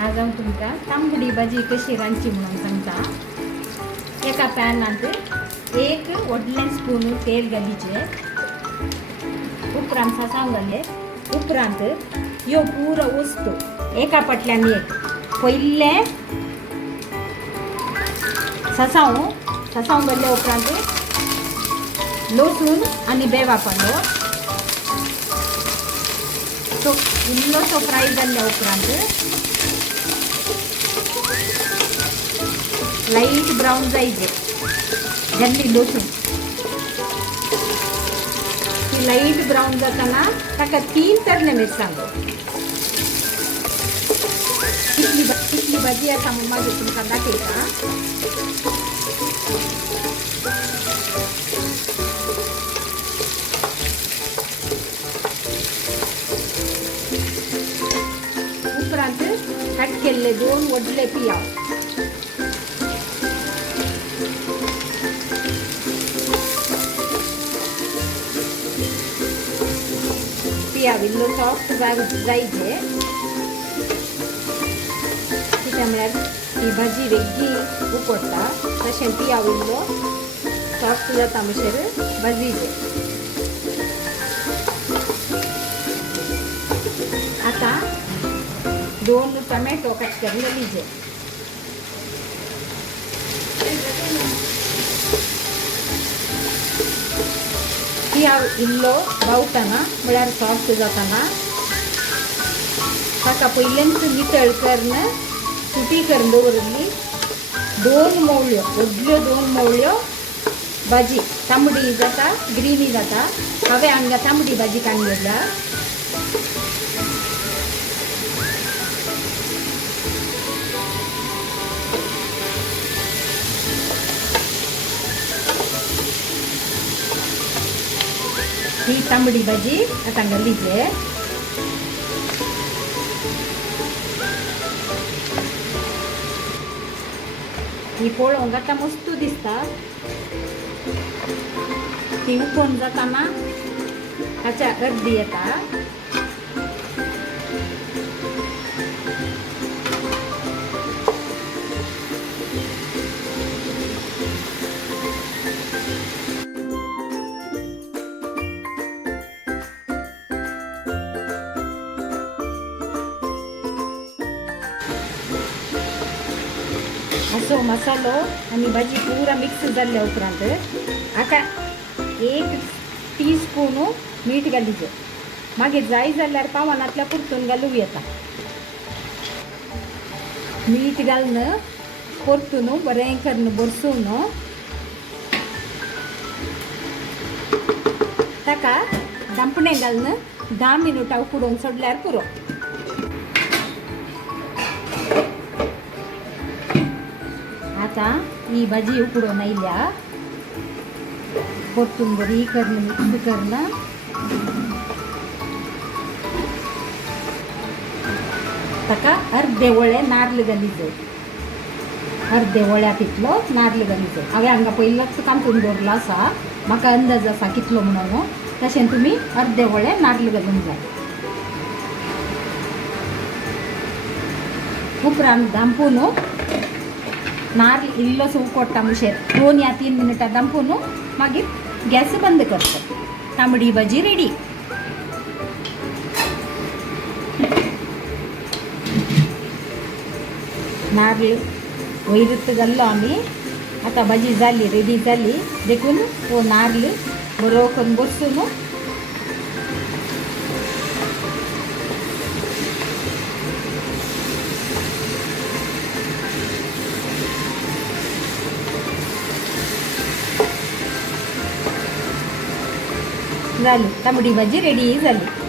आज हांव तुमकां तांबडी भाजी कशी रांदची म्हणून सांगता। एका पॅनांत एक व्हडलें स्पून तेल घालीचे, उपरांत सासांव घाले, उपरांत ह्यो पुरो वस्तू एका पटल्यान एक पयलें सासांव घाले, उपरांत लसूण आनी बेवा पालो तो इल्लोसो फ्राय जाल्ल्या उपरांत लाईट ब्राऊन जायचे जाल्ली लसूण ती लाईट ब्राऊन जाताना ताका 3 तरणे मिरसांगो कितली भाजी आसा म्हणून मागीर तुमकां दाखयता। उपरांत कट केल्ले 2 व्हडले पियाव, पियाव इल्लो सॉफ्ट जायचे, कित्याक म्हळ्यार ही भाजी वेगळी उकडटा तशें पियाव इल्लो सॉफ्ट जाता म्हणसर भाजीचे। आता 2 टोमॅटो कट करून घालीचे, पियाव इल्लो भावताना म्हळ्यार सॉफ्ट जाताना ताका पयलेंच नितळ करून सुटी करून दवरली। 2 मोवळ्यो व्हडल्यो 2 मोवळ्यो भाजी तांबडी जाता ग्रीनी जाता। हांवें हांगा तांबडी भाजी काडून घेतल्या। ही तांबडी भाजी आता घालीचे, ही पळोवंक आतां मस्त दिसता, ती उकोवन जाताना हाच्या अर्दी येता। असो मसालो आणि भाजी पुरा मिक्स जाल्ल्या उपरांत आता 1 टीस्पून मीठ घालीचे, मागीर जाय जाल्यार पावनांतल्या परतून घालूं येता। मीठ घालून परतून बरें करून भरसून ताका दांपणे घालून 10 मिनटां उकडून सोडल्यार पुरो। आता ही भाजी उकडून आयल्या, परतून बरी करून मिक्स करून ताका अर्धे वळे नारळ घालीचे, अर्धे वळ्या तितलो नारळ घालीचे। हांवें हांगा पयलींच कांतून दवरलो आसा, म्हाका अंदाज आसा कितलो म्हणून, तशें तुमी अर्धे वळे नारळ घालूंक जाय। उपरांत दांपून नारळ इल्लोसो उकडटा म्हणसर 2 या 3 मिनटां दांपून मागीर गॅस बंद करता। तांबडी भाजी रेडी। नारळ वयरच घाल्लो आमी, आता भाजी जाली रेडी जाली। देखून तो नारळ बरो करून बसून झाली, तांबडी भाजी रेडी झाली।